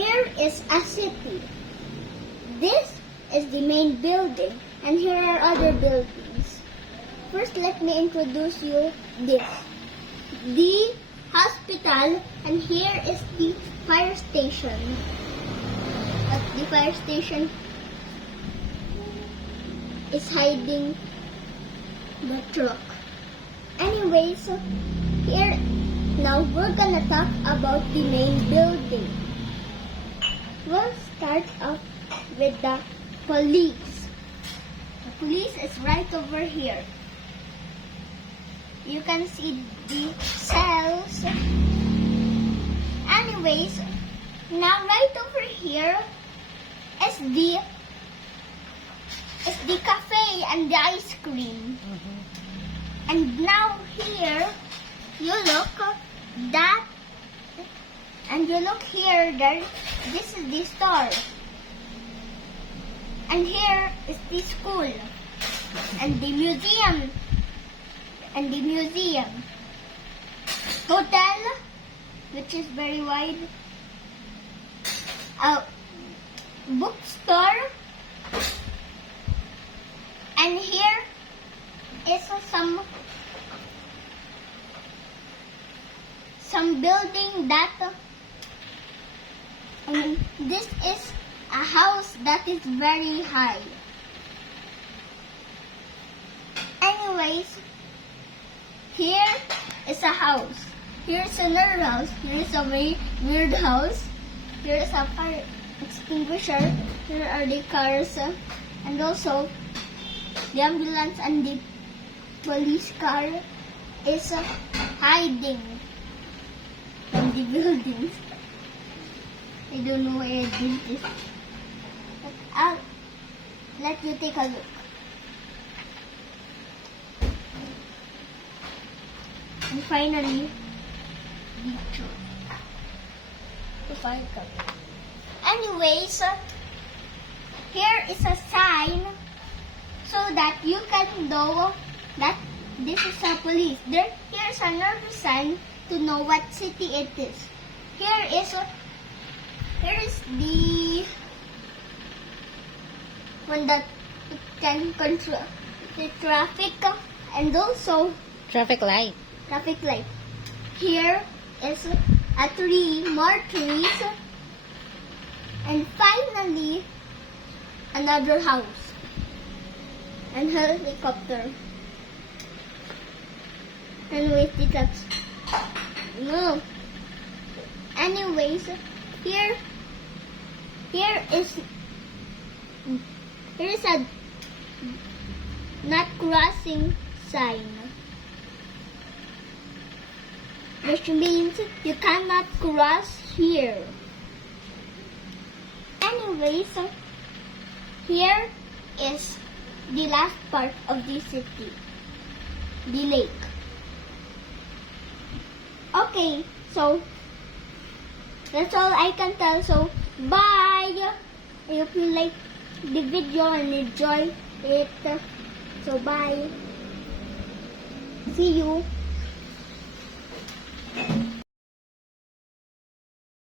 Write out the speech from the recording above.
Here is a city. This is the main building, and here are other buildings. First, let me introduce you this. The hospital, and here is the fire station. At the fire station is hiding the truck. Anyways, here now we're gonna talk about the main building. We'll start off with the police. The police is right over here. You can see the cells. Anyways, now right over here is the cafe and the ice cream. And now here, you look that, and you look here, this is the store. And here is the school, and the museum, hotel, which is very wide, a bookstore, and here is some building that this is a house that is very high. Anyways, here is a house. Here is another house. Here is a very weird house. Here is a fire extinguisher. Here are the cars, and also the ambulance and the police car is hiding from the buildings. I don't know where it is. But I'll let you take a look. And finally, the truck. The fire truck. Anyways, here is a sign so that you can know that this is a police. Here's another sign to know what city it is. Here is the one that can control the traffic and also Traffic light. traffic light. Here is a tree, more trees, and finally another house and helicopter. Anyways, the trucks. No. Anyways, here is a not crossing sign, which means you cannot cross here. Anyways, here is the last part of the city, the lake. Okay, so that's all I can tell. So bye. I hope you like the video and enjoy it. So bye. See you.